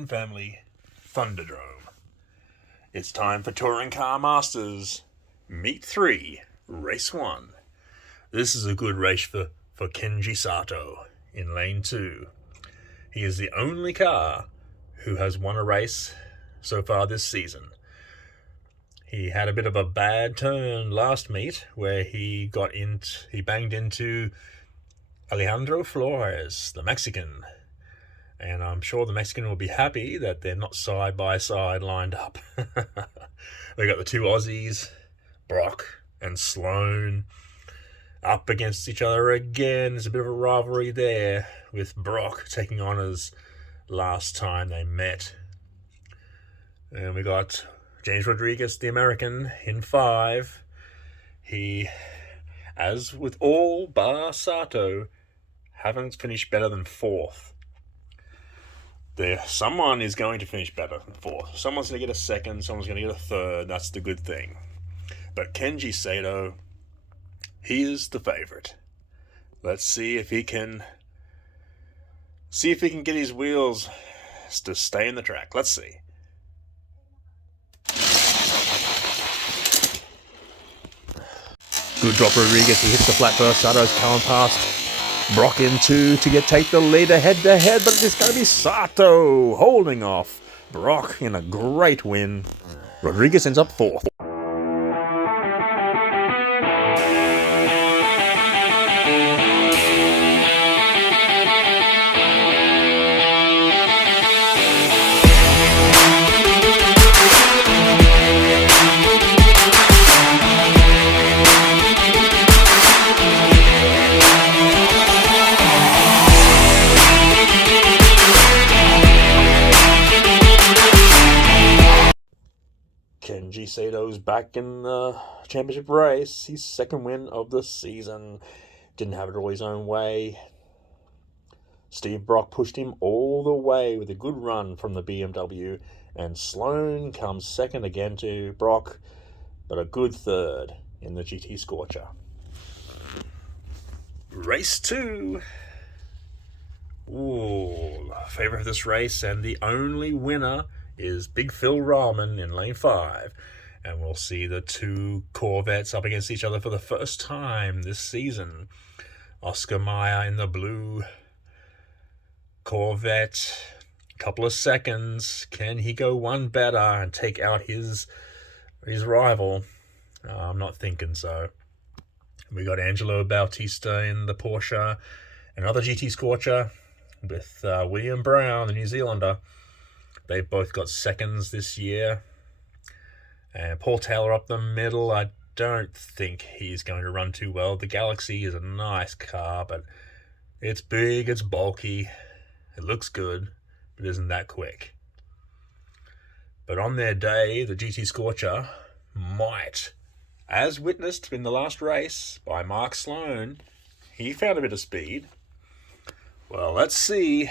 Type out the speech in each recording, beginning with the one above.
Titan Family Thunderdome. It's time for Touring Car Masters Meet 3, Race 1. This is a good race for Kenji Sato in Lane 2. He is the only car who has won a race so far this season. He had a bit of a bad turn last meet where he banged into Alejandro Flores, the Mexican. And I'm sure the Mexican will be happy that they're not side by side lined up. They got the two Aussies, Brock and Sloan, up against each other again. There's a bit of a rivalry there with Brock taking honours last time they met. And we got James Rodriguez, the American, in 5. He, as with all bar Sato, haven't finished better than 4th. Someone is going to finish better than 4th. Someone's going to get a 2nd, someone's going to get a 3rd. That's the good thing. But Kenji Sato, he is the favourite. Let's see if he can get his wheels to stay in the track. Let's see. Good drop, Rodriguez. He hits the flat first. Sato's coming past Brock in 2 to take the lead head-to-head, but it's going to be Sato holding off Brock in a great win. Rodriguez ends up 4th. Kenji Sato's back in the championship race. His 2nd win of the season. Didn't have it all his own way. Steve Brock pushed him all the way with a good run from the BMW. And Sloan comes 2nd again to Brock, but a good 3rd in the GT Scorcher. Race 2. Ooh, favourite of this race and the only winner is Big Phil Rahman in Lane 5. And we'll see the two Corvettes up against each other for the first time this season. Oscar Mayer in the blue Corvette. Couple of seconds. Can he go one better and take out his rival? I'm not thinking so. We got Angelo Bautista in the Porsche. Another GT Scorcher with William Brown, the New Zealander. They've both got 2nds this year. And Paul Taylor up the middle. I don't think he's going to run too well. The Galaxy is a nice car, but it's big, it's bulky. It looks good, but isn't that quick. But on their day, the GT Scorcher might, as witnessed in the last race by Mark Sloan, he found a bit of speed. Well, let's see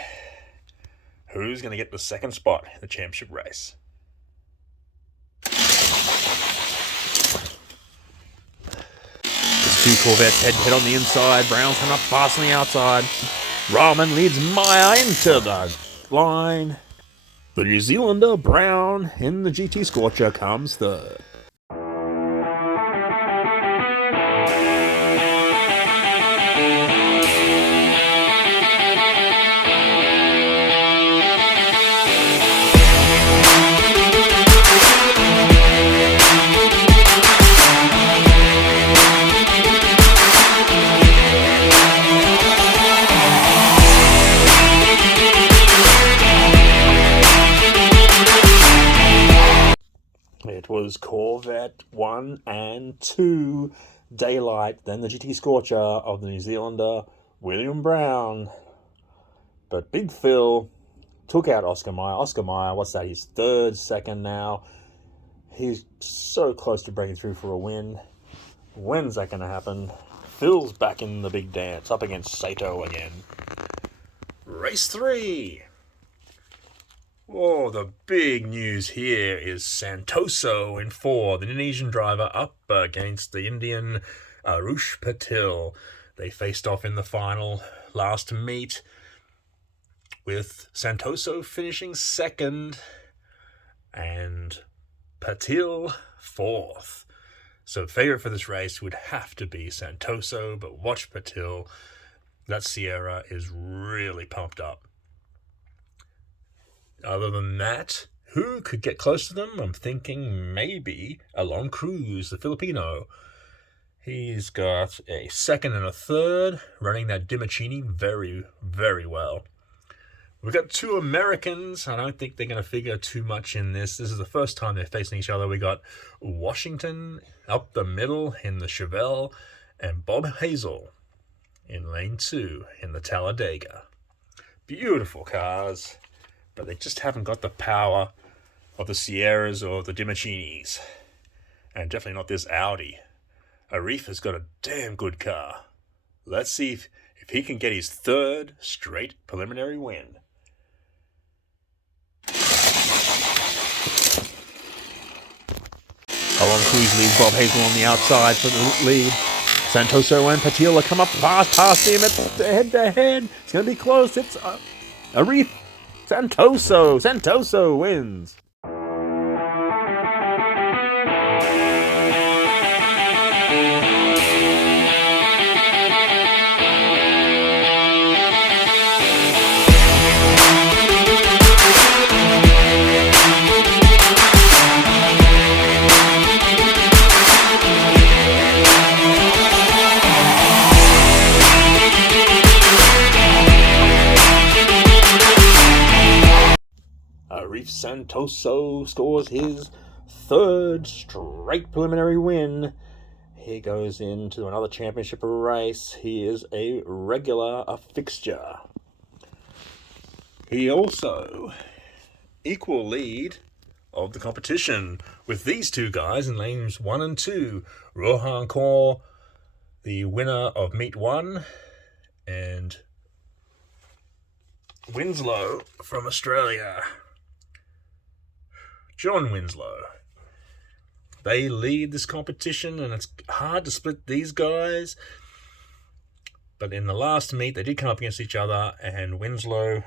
who's going to get the 2nd spot in the championship race. There's 2 Corvettes head-to-head on the inside. Brown's coming up fast on the outside. Rahman leads Maya into the line. The New Zealander, Brown, in the GT Scorcher comes 3rd. It was Corvette 1 and 2 Daylight, then the GT Scorcher of the New Zealander, William Brown. But Big Phil took out Oscar Mayer. Oscar Mayer, what's that? His 3rd, 2nd now. He's so close to breaking through for a win. When's that going to happen? Phil's back in the big dance, up against Sato again. Race 3. Oh, the big news here is Santoso in 4, the Indonesian driver, up against the Indian Arush Patil. They faced off in the final last meet. with Santoso finishing second and Patil fourth. So favourite for this race would have to be Santoso, but watch Patil. That Sierra is really pumped up. Other than that, who could get close to them? I'm thinking maybe Alon Cruz, the Filipino. He's got a second and a third, running that Dimachini very, very well. We've got two Americans. I don't think they're going to figure too much in this. This is the first time they're facing each other. We got Washington up the middle in the Chevelle and Bob Hazel in lane 2 in the Talladega. Beautiful cars, but they just haven't got the power of the Sierras or the Dimachinis. And definitely not this Audi. Arif has got a damn good car. Let's see if he can get his third straight preliminary win. Alon Cruz leads Bob Hazel on the outside for the lead. Santoso and Patila come up past him at head-to-head. It's going to be close. It's Arif. Santoso wins. Santoso scores his third straight preliminary win. He goes into another championship race. He is a regular, a fixture. He also equal lead of the competition with these two guys in lanes 1 and 2. Rohan Kaur, the winner of Meet 1, and Winslow from Australia, John Winslow. They lead this competition, and it's hard to split these guys. But in the last meet, they did come up against each other, and Winslow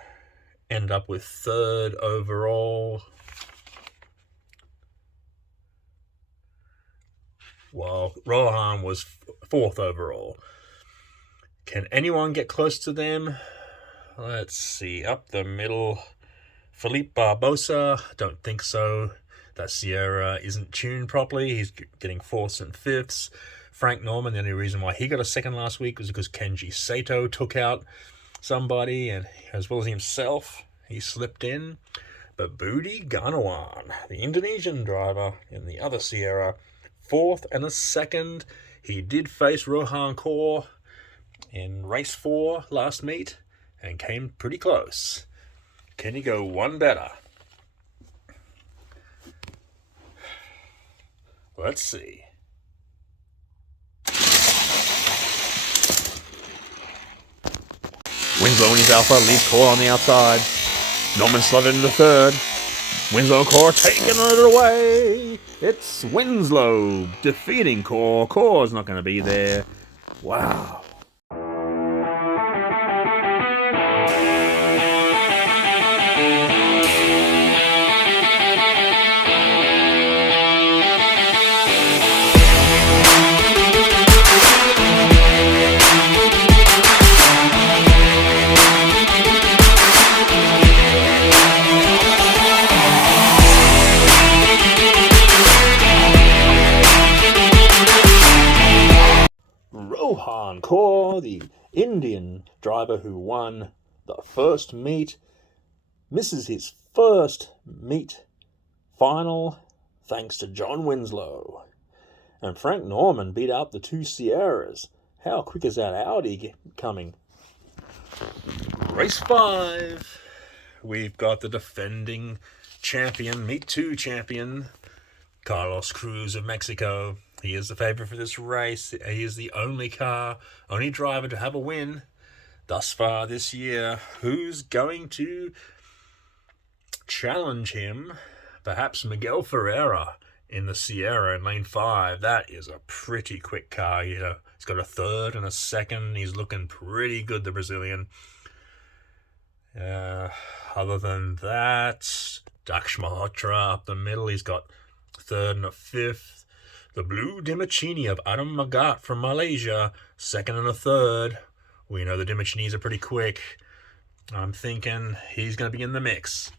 ended up with third overall, while Rohan was fourth overall. Can anyone get close to them? Let's see. Up the middle, Felipe Barbosa, don't think so. That Sierra isn't tuned properly. He's getting fourths and fifths. Frank Norman, the only reason why he got a second last week was because Kenji Sato took out somebody, and as well as himself, he slipped in. But Budi Gunawan, the Indonesian driver in the other Sierra, fourth and a second. He did face Rohan Kaur in race 4 last meet and came pretty close. Can he go one better? Let's see. Winslow in his Alpha leads Kaur on the outside. Norman slotted in the third. Winslow and Kaur taking it away. It's Winslow defeating Kaur. Kaur's not going to be there. Wow. Rohan Kaur, the Indian driver who won the first meet, misses his first meet final thanks to John Winslow. And Frank Norman beat out the two Sierras. How quick is that Audi coming? Race 5. We've got the defending champion, Meet 2 champion, Carlos Cruz of Mexico. He is the favorite for this race. He is the only driver to have a win thus far this year. Who's going to challenge him? Perhaps Miguel Ferreira in the Sierra in lane 5. That is a pretty quick car. He's got a third and a second. He's looking pretty good, the Brazilian. Other than that, Daksh Malhotra up the middle. He's got third and a fifth. The Blue Dimachini of Adam Magat from Malaysia, second and a third. We know the Dimachinis are pretty quick. I'm thinking he's going to be in the mix.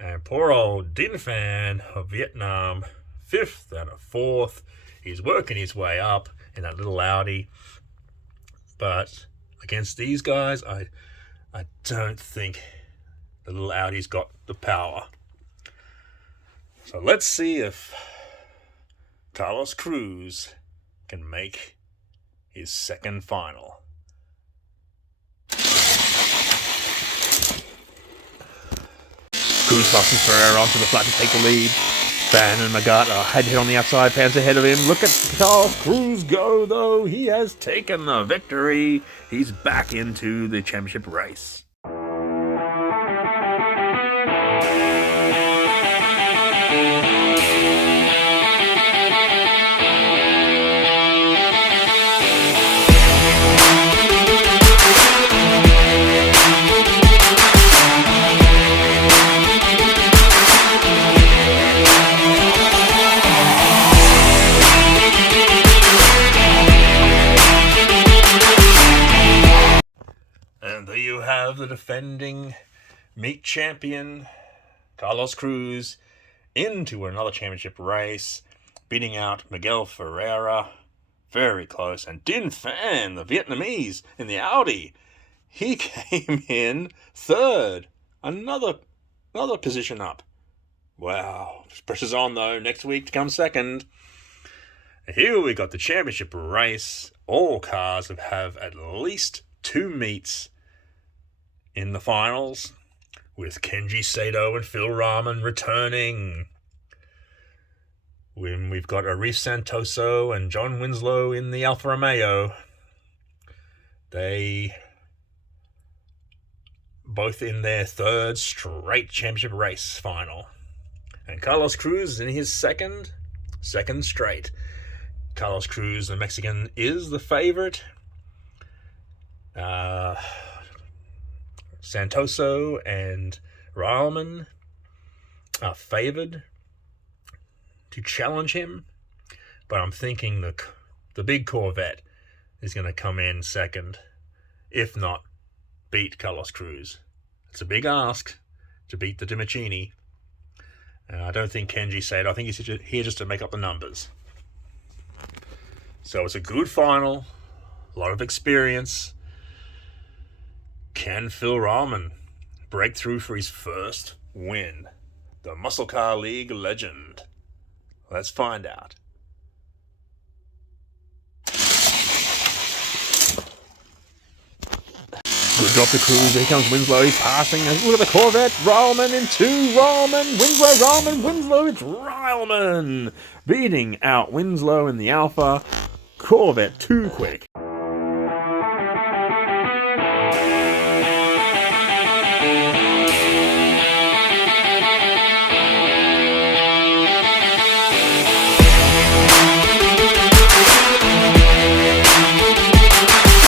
And poor old Din Phan of Vietnam, fifth and a fourth. He's working his way up in that little Audi. But against these guys, I don't think the little Audi's got the power. So let's see if Carlos Cruz can make his second final. Cruz passes Ferreira onto the flat to take the lead. Phan and Magat are head-to-head on the outside. Phan's ahead of him. Look at Carlos Cruz go, though. He has taken the victory. He's back into the championship race. And there you have the defending meat champion, Carlos Cruz, into another championship race, beating out Miguel Ferreira. Very close. And Din Phan, the Vietnamese, in the Audi, he came in third. Another position up. Wow. Pressure's on, though. Next week to come second. Here we got the championship race. All cars have at least 2 meets in the finals, with Kenji Sato and Phil Rahman returning. When we've got Arif Santoso and John Winslow in the Alfa Romeo. They both in their third straight championship race final. And Carlos Cruz in his second straight. Carlos Cruz, the Mexican, is the favorite. Santoso and Rahman are favored to challenge him, but I'm thinking the big Corvette is going to come in second, if not beat Carlos Cruz. It's a big ask to beat the Dimachini. I don't think Kenji Sato. I think he's here just to make up the numbers. So it's a good final, a lot of experience. Can Phil Rahman break through for his first win? The Muscle Car League legend. Let's find out. Good drop to Cruz. Here comes Winslow. He's passing. Look at the Corvette. Rahman in 2. Rahman. Winslow. Rahman. Winslow. It's Rahman beating out Winslow in the Alpha. Corvette too quick.